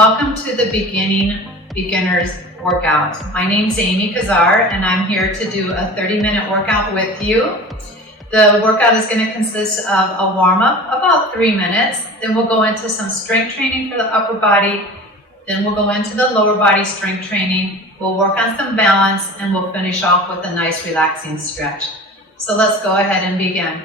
welcome to the beginners workout. My name's Amy Kazar and I'm here to do a 30-minute workout with you. The workout is going to consist of a warm-up, about 3 minutes. Then we'll go into some strength training for the upper body. Then we'll go into the lower body strength training. We'll work on some balance and we'll finish off with a nice relaxing stretch. So let's go ahead and begin.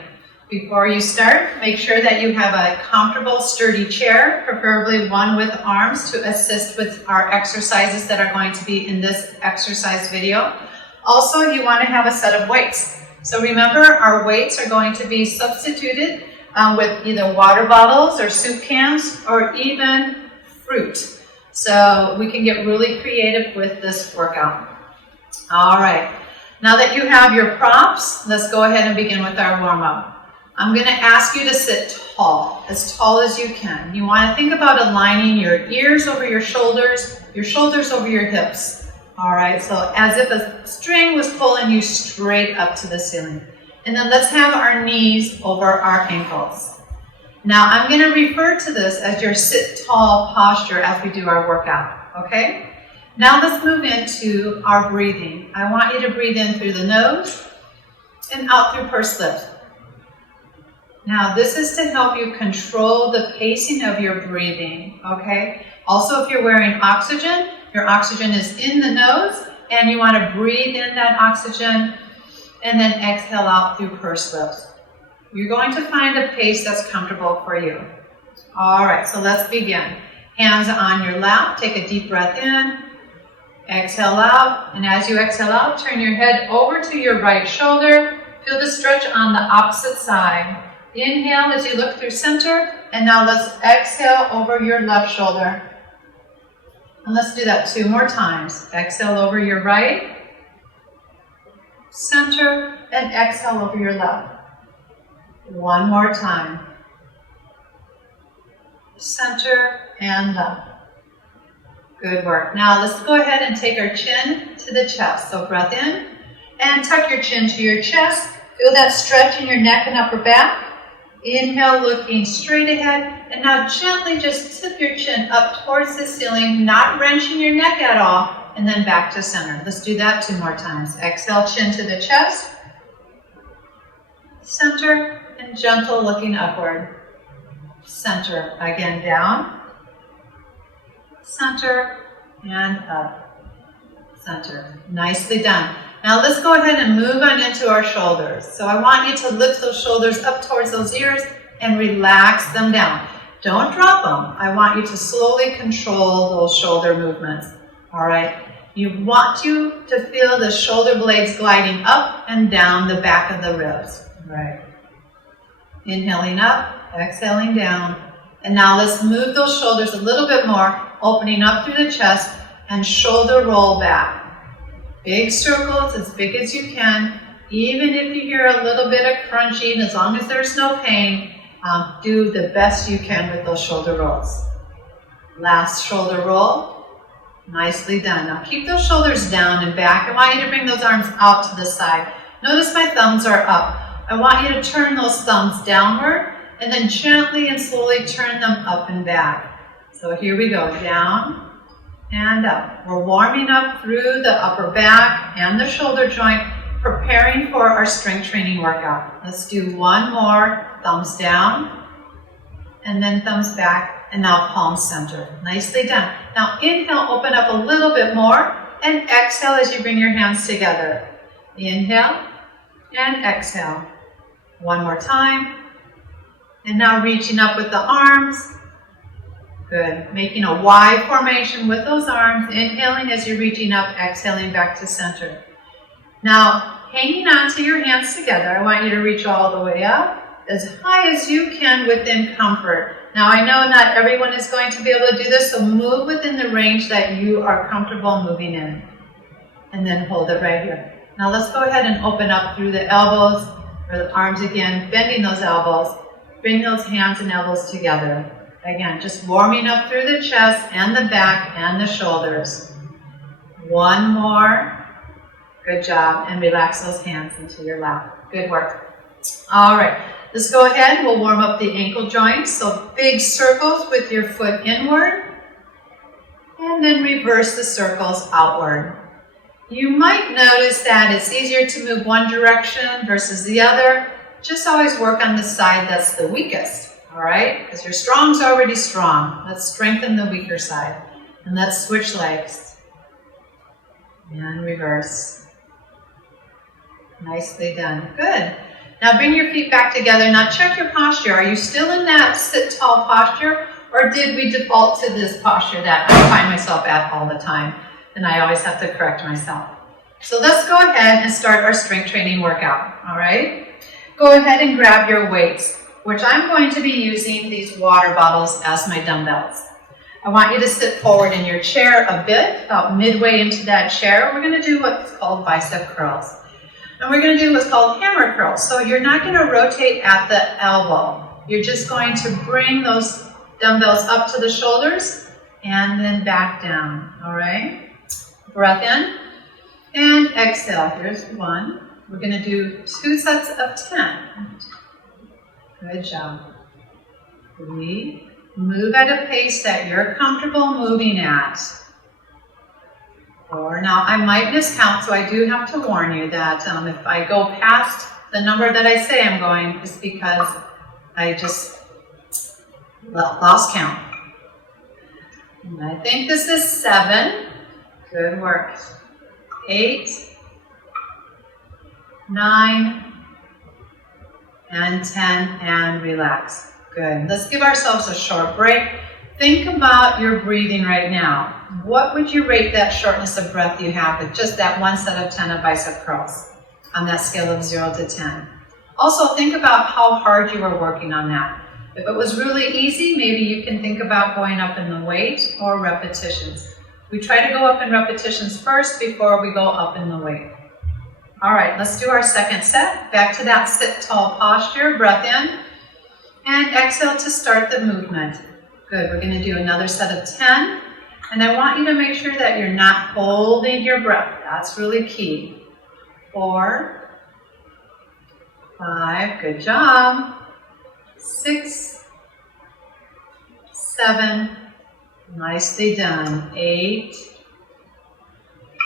Before you start, make sure that you have a comfortable, sturdy chair, preferably one with arms to assist with our exercises that are going to be in this exercise video. Also, you want to have a set of weights. So remember, our weights are going to be substituted with either water bottles or soup cans or even fruit. So we can get really creative with this workout. All right, now that you have your props, let's go ahead and begin with our warm-up. I'm going to ask you to sit tall as you can. You want to think about aligning your ears over your shoulders over your hips. All right, so as if a string was pulling you straight up to the ceiling. And then let's have our knees over our ankles. Now I'm going to refer to this as your sit tall posture as we do our workout, okay? Now let's move into our breathing. I want you to breathe in through the nose and out through pursed lips. Now this is to help you control the pacing of your breathing, okay? Also, if you're wearing oxygen, your oxygen is in the nose and you want to breathe in that oxygen and then exhale out through pursed lips. You're going to find a pace that's comfortable for you. All right, so let's begin. Hands on your lap, take a deep breath in, exhale out, and as you exhale out, turn your head over to your right shoulder. Feel the stretch on the opposite side. Inhale as you look through center, and now let's exhale over your left shoulder. And let's do that 2 more times. Exhale over your right, center, and exhale over your left. 1 more time. Center and left. Good work. Now let's go ahead and take our chin to the chest. So breath in, and tuck your chin to your chest. Feel that stretch in your neck and upper back. Inhale, looking straight ahead, and now gently just tip your chin up towards the ceiling, not wrenching your neck at all, and then back to center. Let's do that 2 more times. Exhale, chin to the chest, center, and gentle looking upward. Center, again down, center, and up, center. Nicely done. Now let's go ahead and move on into our shoulders. So I want you to lift those shoulders up towards those ears and relax them down. Don't drop them. I want you to slowly control those shoulder movements. All right. You want you to feel the shoulder blades gliding up and down the back of the ribs. All right. Inhaling up, exhaling down. And now let's move those shoulders a little bit more, opening up through the chest and shoulder roll back. Big circles, as big as you can. Even if you hear a little bit of crunching, as long as there's no pain, do the best you can with those shoulder rolls. Last shoulder roll. Nicely done. Now keep those shoulders down and back. I want you to bring those arms out to the side. Notice my thumbs are up. I want you to turn those thumbs downward and then gently and slowly turn them up and back. So here we go. Down and up. We're warming up through the upper back and the shoulder joint, preparing for our strength training workout. Let's do 1 more. Thumbs down, and then thumbs back, and now palms center. Nicely done. Now inhale, open up a little bit more, and exhale as you bring your hands together. Inhale, and exhale. 1 more time. And now reaching up with the arms. Good. Making a Y formation with those arms, inhaling as you're reaching up, exhaling back to center. Now, hanging on to your hands together, I want you to reach all the way up, as high as you can within comfort. Now, I know not everyone is going to be able to do this, so move within the range that you are comfortable moving in. And then hold it right here. Now, let's go ahead and open up through the elbows, or the arms again, bending those elbows. Bring those hands and elbows together. Again, just warming up through the chest and the back and the shoulders. 1 more. Good job. And relax those hands into your lap. Good work. All right. Let's go ahead. We'll warm up the ankle joints. So big circles with your foot inward. And then reverse the circles outward. You might notice that it's easier to move one direction versus the other. Just always work on the side that's the weakest, all right? Because your strong's already strong. Let's strengthen the weaker side. And let's switch legs. And reverse. Nicely done. Good. Now bring your feet back together. Now check your posture. Are you still in that sit tall posture? Or did we default to this posture that I find myself at all the time? And I always have to correct myself. So let's go ahead and start our strength training workout, all right? Go ahead and grab your weights, which I'm going to be using these water bottles as my dumbbells. I want you to sit forward in your chair a bit, about midway into that chair. We're going to do what's called bicep curls. And we're going to do what's called hammer curls. So you're not going to rotate at the elbow. You're just going to bring those dumbbells up to the shoulders and then back down, all right? Breath in and exhale. Here's one. We're going to do 2 sets of 10. Good job. 3. Move at a pace that you're comfortable moving at. 4. Now, I might miscount, so I do have to warn you that if I go past the number that I say I'm going, it's because I just lost count. And I think this is 7. Good work. 8, 9, and 10, and relax. Good. Let's give ourselves a short break. Think about your breathing right now. What would you rate that shortness of breath you have with just that 1 set of 10 of bicep curls on that scale of 0 to 10? Also, think about how hard you were working on that. If it was really easy, maybe you can think about going up in the weight or repetitions. We try to go up in repetitions first before we go up in the weight. All right, let's do our second set. Back to that sit tall posture. Breath in and exhale to start the movement. Good, we're going to do another set of 10. And I want you to make sure that you're not holding your breath. That's really key. 4, 5, good job. 6, 7, nicely done. 8,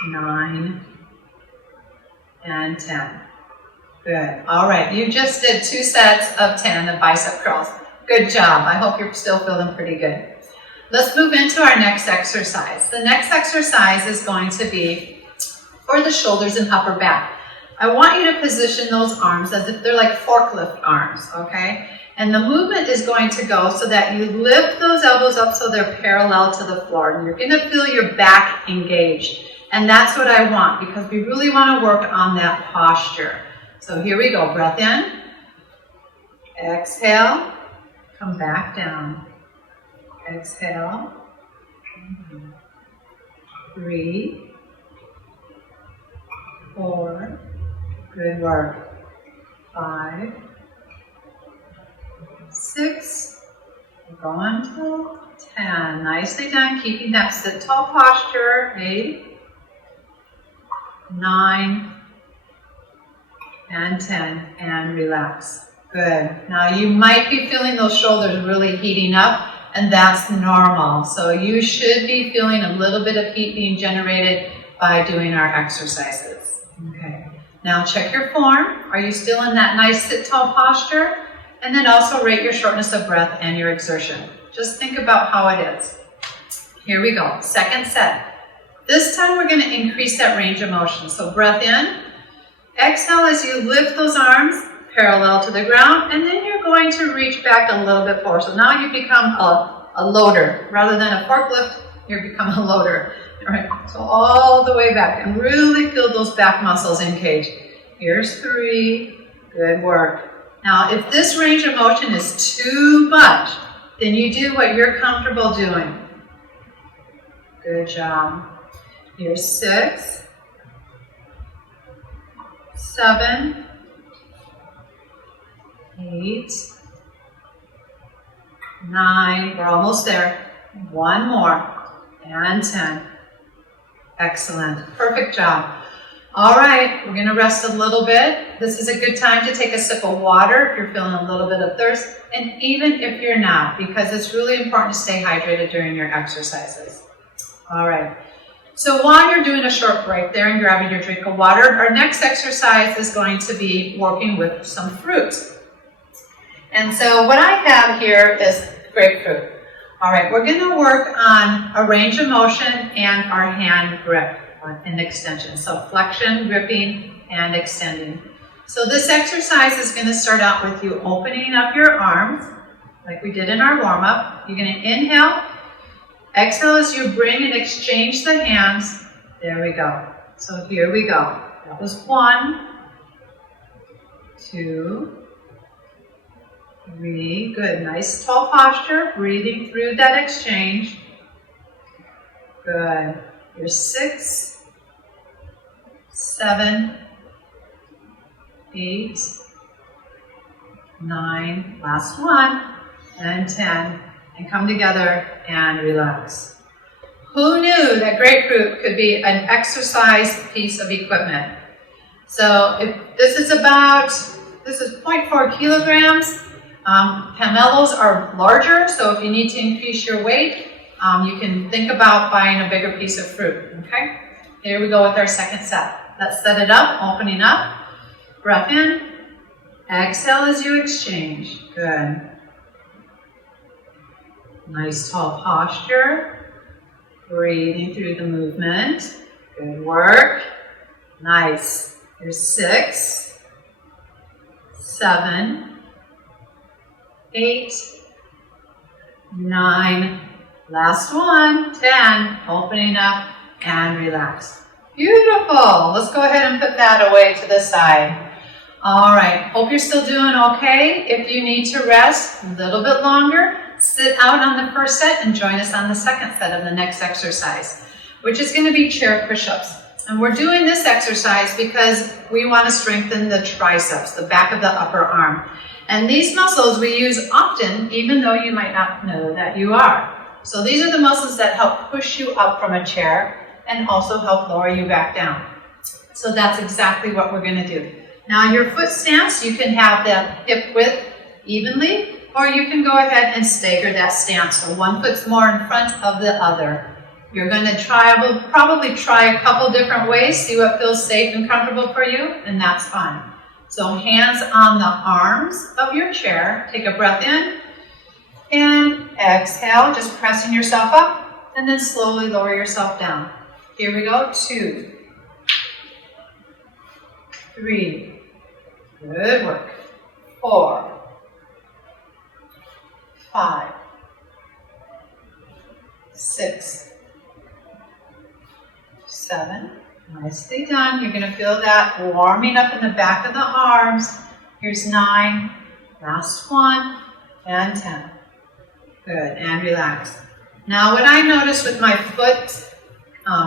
9, and 10. Good. All right, you just did 2 sets of 10 of bicep curls. Good job. I hope you're still feeling pretty good. Let's move into our next exercise. The next exercise is going to be for the shoulders and upper back. I want you to position those arms as if they're like forklift arms, okay? And the movement is going to go so that you lift those elbows up so they're parallel to the floor. And you're going to feel your back engaged. And that's what I want because we really want to work on that posture. So here we go. Breath in. Exhale. Come back down. Exhale. 3, 4. Good work. 5, 6. We're going to 10. Nicely done. Keeping that sit tall posture. 8, 9, and 10. And relax. Good. Now you might be feeling those shoulders really heating up, and that's normal. So you should be feeling a little bit of heat being generated by doing our exercises. Okay. Now check your form. Are you still in that nice sit tall posture? And then also rate your shortness of breath and your exertion. Just think about how it is. Here we go. Second set. This time we're going to increase that range of motion. So breath in. Exhale as you lift those arms parallel to the ground, and then you're going to reach back a little bit forward. So now you become a loader. Rather than a forklift, you become a loader. All right, so all the way back, and really feel those back muscles engage. Here's 3, good work. Now, if this range of motion is too much, then you do what you're comfortable doing. Good job. Here's 6, 7, 8, 9, we're almost there. 1 more, and 10. Excellent, perfect job. All right, we're gonna rest a little bit. This is a good time to take a sip of water if you're feeling a little bit of thirst, and even if you're not, because it's really important to stay hydrated during your exercises. All right. So while you're doing a short break there and grabbing your drink of water, our next exercise is going to be working with some fruits. And so what I have here is grapefruit. All right, we're going to work on a range of motion and our hand grip and extension. So flexion, gripping, and extending. So this exercise is going to start out with you opening up your arms, like we did in our warm-up. You're going to inhale. Exhale as you bring and exchange the hands. There we go. So here we go. That was 1, 2, 3. Good. Nice tall posture. Breathing through that exchange. Good. Here's 6, 7, 8, 9. Last one. And 10. And come together and relax. Who knew that grapefruit could be an exercise piece of equipment? So if this is 0.4 kilograms. Pomelos are larger, so if you need to increase your weight, you can think about buying a bigger piece of fruit, okay? Here we go with our second set. Let's set it up, opening up. Breath in. Exhale as you exchange. Good. Nice tall posture, breathing through the movement. Good work. Nice. Here's 6, 7, 8, 9. Last one, 10. Opening up and relax. Beautiful. Let's go ahead and put that away to the side. All right. Hope you're still doing okay. If you need to rest a little bit longer, sit out on the first set and join us on the second set of the next exercise, which is going to be chair push-ups. And we're doing this exercise because we want to strengthen the triceps, the back of the upper arm. And these muscles we use often, even though you might not know that you are. So these are the muscles that help push you up from a chair and also help lower you back down. So that's exactly what we're going to do. Now your foot stance, you can have the hip width evenly, or you can go ahead and stagger that stance. So one foot's more in front of the other. You're going to probably try a couple different ways, see what feels safe and comfortable for you, and that's fine. So hands on the arms of your chair. Take a breath in and exhale, just pressing yourself up, and then slowly lower yourself down. Here we go. 2, 3. Good work. 4, 5, 6, 7. Nicely done. You're going to feel that warming up in the back of the arms. Here's 9. Last one. And 10. Good. And relax. Now what I noticed with my foot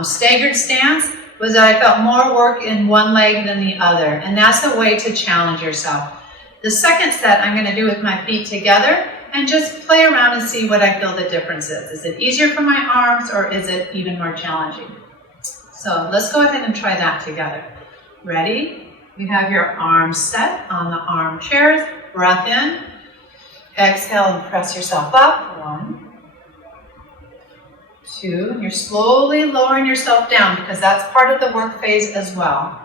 staggered stance was that I felt more work in one leg than the other. And that's a way to challenge yourself. The second set I'm going to do with my feet together and just play around and see what I feel the difference is. Is it easier for my arms or is it even more challenging? So let's go ahead and try that together. Ready? You have your arms set on the arm chairs. Breath in. Exhale and press yourself up. 1, 2. You're slowly lowering yourself down because that's part of the work phase as well.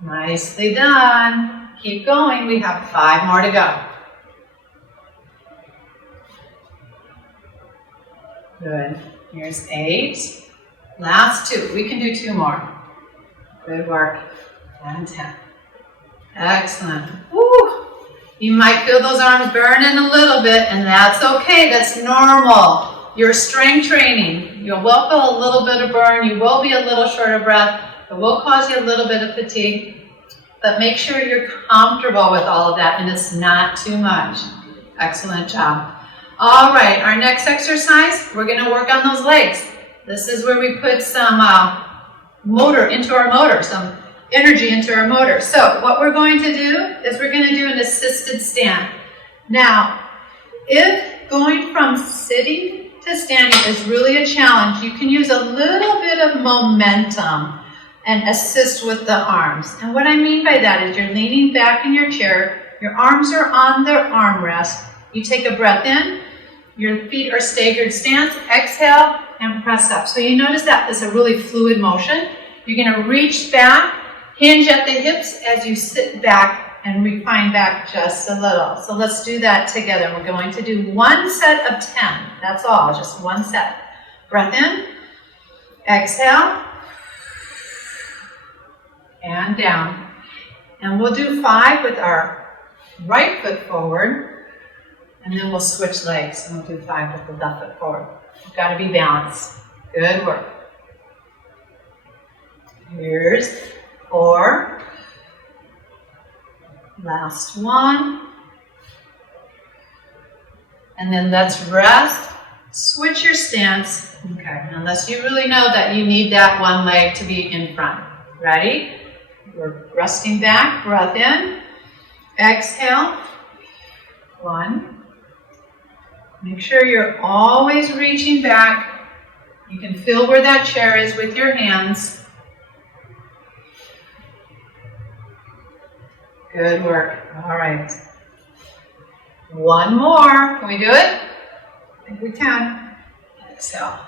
Nicely done. Keep going. We have 5 more to go. Good. Here's 8. Last 2. We can do 2 more. Good work. And 10. Excellent. Woo! You might feel those arms burning a little bit, and that's okay. That's normal. You're strength training. You will feel a little bit of burn. You will be a little short of breath. It will cause you a little bit of fatigue. But make sure you're comfortable with all of that, and it's not too much. Excellent job. All right, our next exercise, we're going to work on those legs. This is where we put some motor into our motor, some energy into our motor. So what we're going to do is we're going to do an assisted stand. Now, if going from sitting to standing is really a challenge, you can use a little bit of momentum and assist with the arms. And what I mean by that is you're leaning back in your chair, your arms are on their armrest. You take a breath in, Your feet are staggered stance. Exhale and press up. So you notice that it's a really fluid motion. You're going to reach back, hinge at the hips as you sit back and recline back just a little. So let's do that together. We're going to do one set of 10. That's all, just one set. Breath in, exhale, and down. And we'll do 5 with our right foot forward, and then we'll switch legs, and we'll do 5 with the left foot forward. You've got to be balanced. Good work. Here's 4. Last one. And then let's rest. Switch your stance. Okay, unless you really know that you need that one leg to be in front. Ready? We're resting back. Breath in. Exhale. 1. Make sure you're always reaching back. You can feel where that chair is with your hands. Good work. All right. One more. Can we do it? I think we can. Exhale.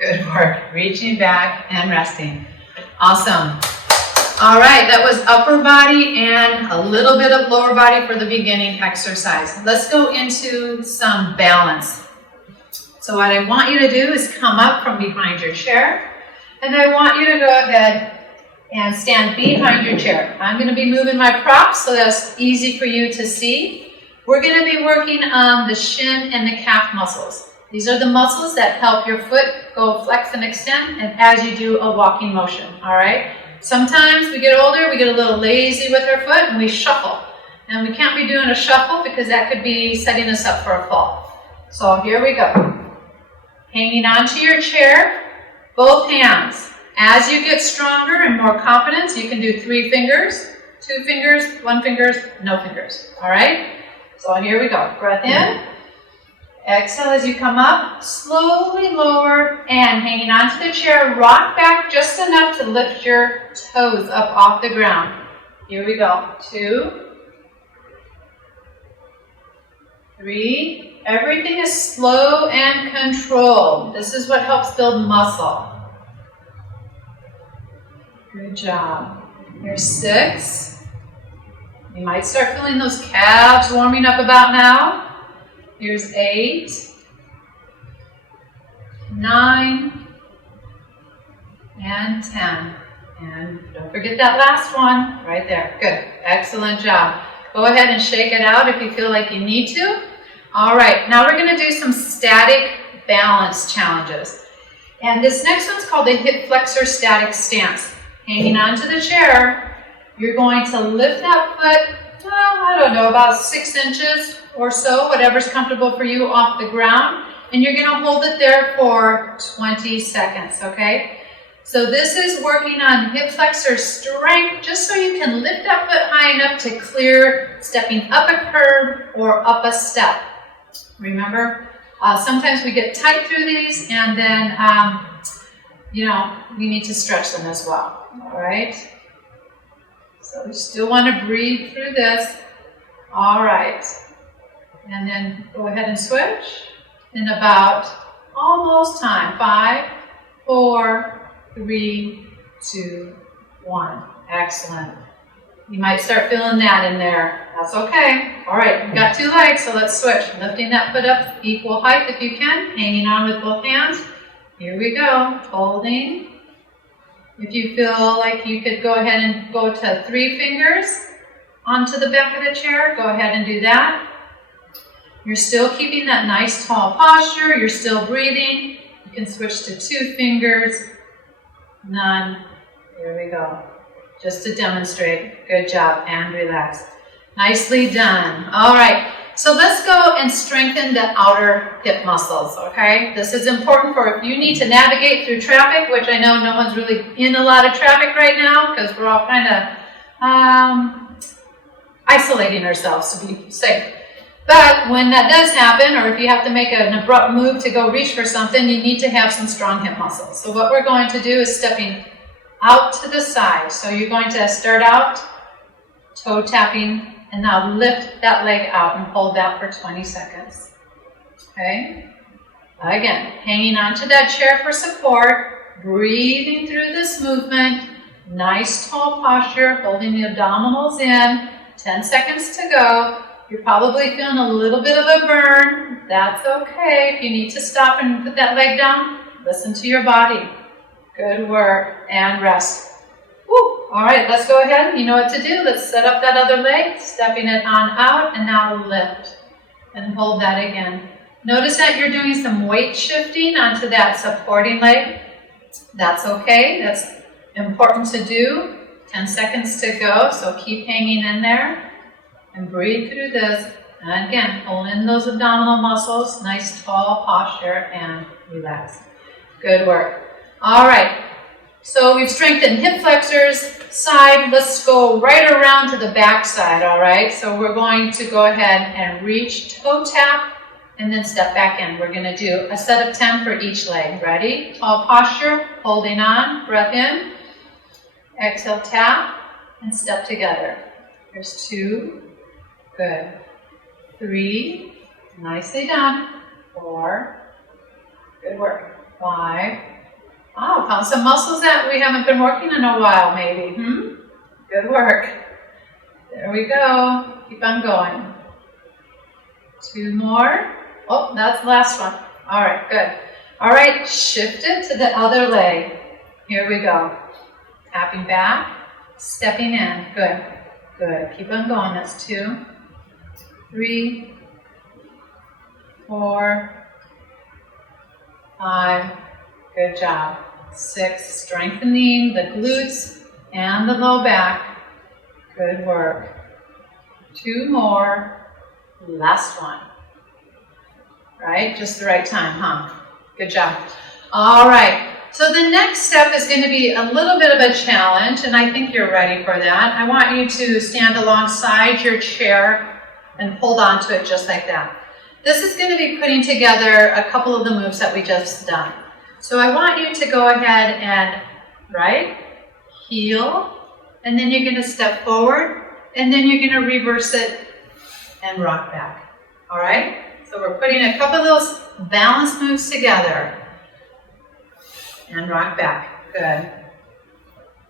Good work. Reaching back and resting. Awesome. All right, that was upper body and a little bit of lower body for the beginning exercise. Let's go into some balance. So what I want you to do is come up from behind your chair, and I want you to go ahead and stand behind your chair. I'm going to be moving my props so that's easy for you to see. We're going to be working on the shin and the calf muscles. These are the muscles that help your foot go flex and extend and as you do a walking motion, all right? Sometimes we get older, we get a little lazy with our foot and we shuffle. And we can't be doing a shuffle because that could be setting us up for a fall. So here we go. Hanging onto your chair, both hands. As you get stronger and more confident, you can do 3 fingers, 2 fingers, 1 finger, no fingers. All right? So here we go. Breath in. Exhale as you come up. Slowly lower and hanging onto the chair, rock back just enough to lift your toes up off the ground. Here we go. 2, 3. Everything is slow and controlled. This is what helps build muscle. Good job. Here's 6. You might start feeling those calves warming up about now. Here's 8, 9, and 10. And don't forget that last one right there. Good. Excellent job. Go ahead and shake it out if you feel like you need to. All right. Now we're going to do some static balance challenges. And this next one's called the hip flexor static stance. Hanging onto the chair, you're going to lift that foot, I don't know, about 6 inches or so, whatever's comfortable for you, off the ground. And you're going to hold it there for 20 seconds, okay? So this is working on hip flexor strength, just so you can lift that foot high enough to clear stepping up a curb or up a step. Remember, sometimes we get tight through these, and then, we need to stretch them as well. All right, so we still want to breathe through this. All right, and then go ahead and switch in about almost time. 5, 4, 3, 2, 1. Excellent. You might start feeling that in there. That's okay. All right, we've got 2 legs, so let's switch. Lifting that foot up equal height if you can, hanging on with both hands. Here we go, holding. If you feel like you could go ahead and go to 3 fingers onto the back of the chair, go ahead and do that. You're still keeping that nice tall posture. You're still breathing. You can switch to 2 fingers, none. Here we go. Just to demonstrate. Good job, and relax. Nicely done. All right. So let's go and strengthen the outer hip muscles, okay? This is important for if you need to navigate through traffic, which I know no one's really in a lot of traffic right now because we're all kind of isolating ourselves to be safe. But when that does happen, or if you have to make an abrupt move to go reach for something, you need to have some strong hip muscles. So what we're going to do is stepping out to the side. So you're going to start out toe tapping, and now lift that leg out and hold that for 20 seconds. Okay? Again, hanging onto that chair for support, breathing through this movement, nice tall posture, holding the abdominals in, 10 seconds to go. You're probably feeling a little bit of a burn. That's okay. If you need to stop and put that leg down, listen to your body. Good work, and rest. Woo. All right, let's go ahead. You know what to do. Let's set up that other leg, stepping it on out, and now lift. And hold that again. Notice that you're doing some weight shifting onto that supporting leg. That's okay. That's important to do. 10 seconds to go, so keep hanging in there. And breathe through this. And again, pull in those abdominal muscles. Nice tall posture and relax. Good work. All right. So we've strengthened hip flexors, side. Let's go right around to the back side, all right? So we're going to go ahead and reach, toe tap, and then step back in. We're going to do a set of 10 for each leg. Ready? Tall posture, holding on, breath in. Exhale, tap, and step together. Here's 2. Good. 3. Nicely done. 4. Good work. 5. Oh, found some muscles that we haven't been working in a while, maybe. Good work. There we go. Keep on going. 2 more. Oh, that's the last one. All right, good. All right, shift it to the other leg. Here we go. Tapping back, stepping in. Good. Good. Keep on going. That's 2, 3, 4, 5. Good job. 6, strengthening the glutes and the low back. Good work. 2 more. Last one. Right? Just the right time, huh? Good job. All right. So the next step is going to be a little bit of a challenge, and I think you're ready for that. I want you to stand alongside your chair and hold on to it just like that. This is going to be putting together a couple of the moves that we just done. So I want you to go ahead and, heel, and then you're going to step forward, and then you're going to reverse it and rock back. All right? So we're putting a couple of those balance moves together. And rock back. Good.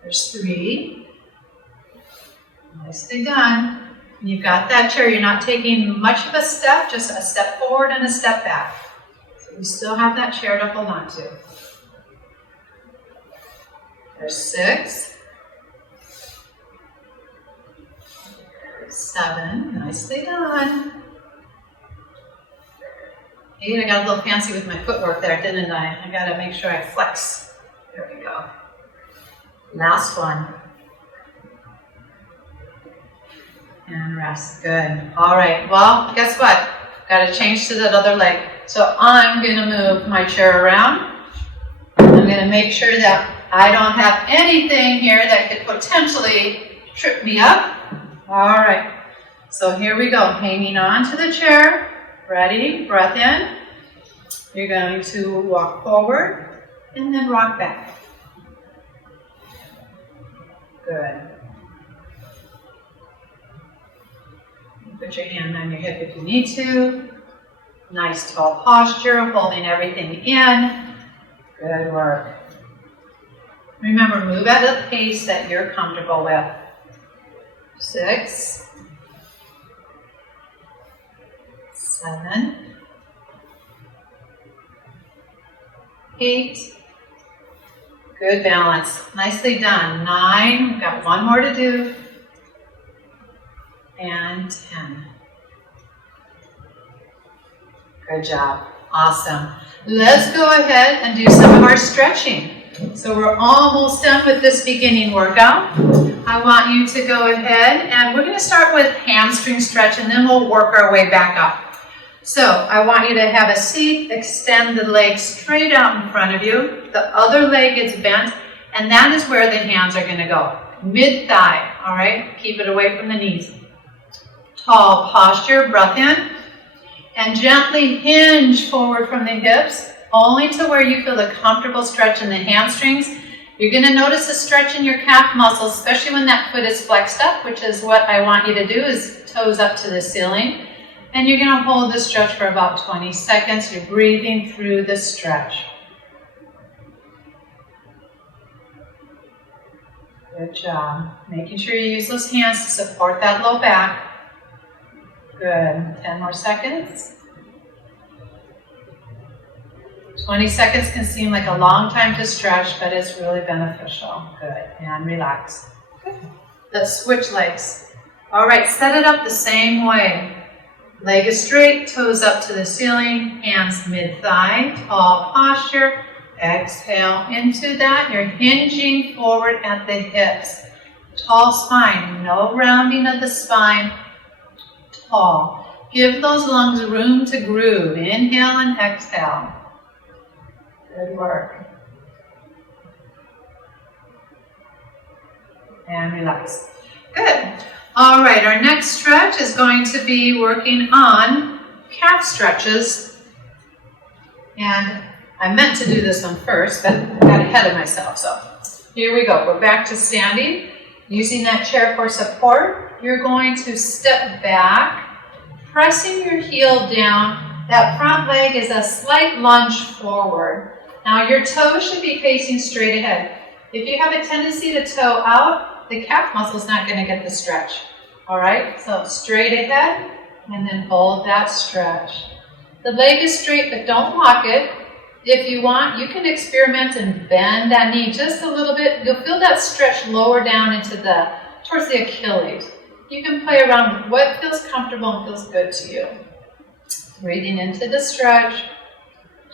There's 3. Nicely done. You've got that chair. You're not taking much of a step, just a step forward and a step back. So you still have that chair to hold on to. There's 6. 7. Nicely done. 8, I got a little fancy with my footwork there, didn't I? I got to make sure I flex. There we go. Last one. And rest. Good. All right. Well, guess what? Got to change to that other leg. So I'm going to move my chair around. I'm going to make sure that I don't have anything here that could potentially trip me up. All right. So here we go. Hanging on to the chair. Ready? Breath in. You're going to walk forward and then rock back. Good. Put your hand on your hip if you need to. Nice tall posture, holding everything in. Good work. Remember, move at a pace that you're comfortable with. 6. 7. 8. Good balance. Nicely done. 9. We've got one more to do. And 10. Good job. Awesome. Let's go ahead and do some of our stretching. So we're almost done with this beginning workout. I want you to go ahead and we're going to start with hamstring stretch and then we'll work our way back up. So I want you to have a seat, extend the leg straight out in front of you. The other leg is bent, and that is where the hands are going to go. Mid-thigh, all right? Keep it away from the knees. Tall posture, breath in, and gently hinge forward from the hips, only to where you feel a comfortable stretch in the hamstrings. You're going to notice a stretch in your calf muscles, especially when that foot is flexed up, which is what I want you to do, is toes up to the ceiling. And you're going to hold the stretch for about 20 seconds. You're breathing through the stretch. Good job. Making sure you use those hands to support that low back. Good. 10 more seconds. 20 seconds can seem like a long time to stretch, but it's really beneficial. Good. And relax. Good. Let's switch legs. All right, set it up the same way. Leg is straight, toes up to the ceiling, hands mid-thigh, tall posture. Exhale into that. You're hinging forward at the hips. Tall spine, no rounding of the spine. Tall. Give those lungs room to groove. Inhale and exhale. Good work. And relax. Good. All right, our next stretch is going to be working on calf stretches. And I meant to do this one first, but I got ahead of myself. So here we go. We're back to standing. Using that chair for support, you're going to step back, pressing your heel down. That front leg is a slight lunge forward. Now your toes should be facing straight ahead. If you have a tendency to toe out, the calf muscle is not going to get the stretch. All right, so straight ahead and then hold that stretch. The leg is straight, but don't lock it. If you want, you can experiment and bend that knee just a little bit. You'll feel that stretch lower down into towards the Achilles. You can play around with what feels comfortable and feels good to you. Breathing into the stretch,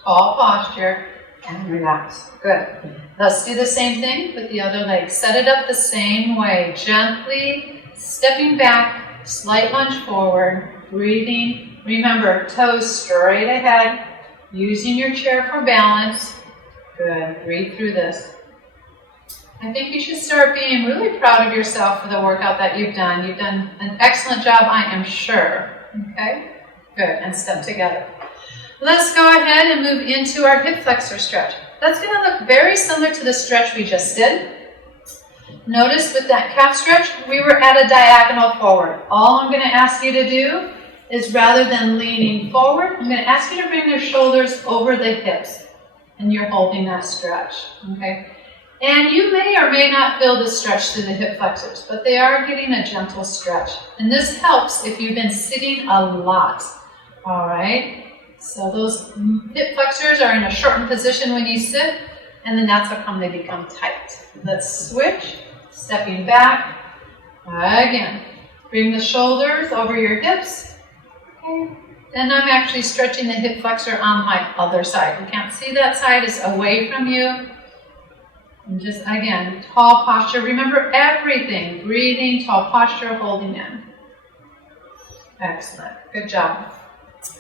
tall posture, and relax. Good. Let's do the same thing with the other leg. Set it up the same way. Gently stepping back, slight lunge forward, breathing. Remember, toes straight ahead. Using your chair for balance. Good. Breathe through this. I think you should start being really proud of yourself for the workout that you've done. You've done an excellent job, I am sure. Okay? Good. And step together. Let's go ahead and move into our hip flexor stretch. That's going to look very similar to the stretch we just did. Notice with that calf stretch, we were at a diagonal forward. All I'm going to ask you to do is rather than leaning forward, I'm going to ask you to bring your shoulders over the hips. And you're holding that stretch. Okay? And you may or may not feel the stretch through the hip flexors, but they are getting a gentle stretch. And this helps if you've been sitting a lot. All right? So those hip flexors are in a shortened position when you sit, and then that's how come they become tight. Let's switch. Stepping back. Again. Bring the shoulders over your hips. Okay. Then I'm actually stretching the hip flexor on my other side. You can't see that side, it's away from you. And just, again, tall posture. Remember everything. Breathing, tall posture, holding in. Excellent. Good job.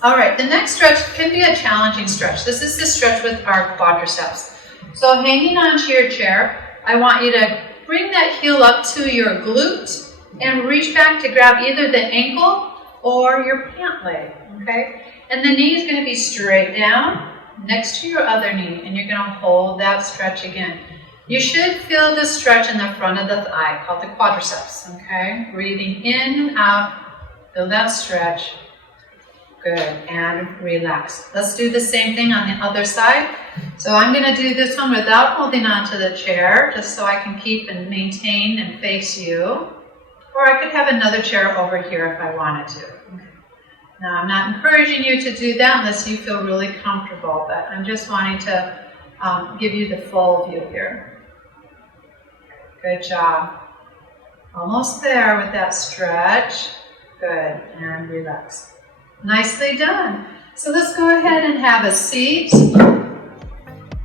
All right, the next stretch can be a challenging stretch. This is the stretch with our quadriceps. So hanging onto your chair, I want you to bring that heel up to your glute and reach back to grab either the ankle or your pant leg, okay? And the knee is going to be straight down next to your other knee, and you're going to hold that stretch again. You should feel the stretch in the front of the thigh, called the quadriceps, okay? Breathing in and out, feel that stretch. Good, and relax. Let's do the same thing on the other side. So I'm going to do this one without holding onto the chair, just so I can keep and maintain and face you. Or I could have another chair over here if I wanted to. Now, I'm not encouraging you to do that unless you feel really comfortable, but I'm just wanting to give you the full view here. Good job. Almost there with that stretch. Good, and relax. Nicely done. So let's go ahead and have a seat.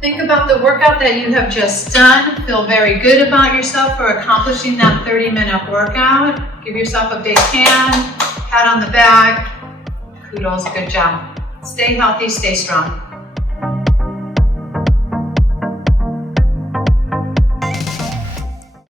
Think about the workout that you have just done. Feel very good about yourself for accomplishing that 30-minute workout. Give yourself a big hand, pat on the back. Kudos, good job. Stay healthy, stay strong.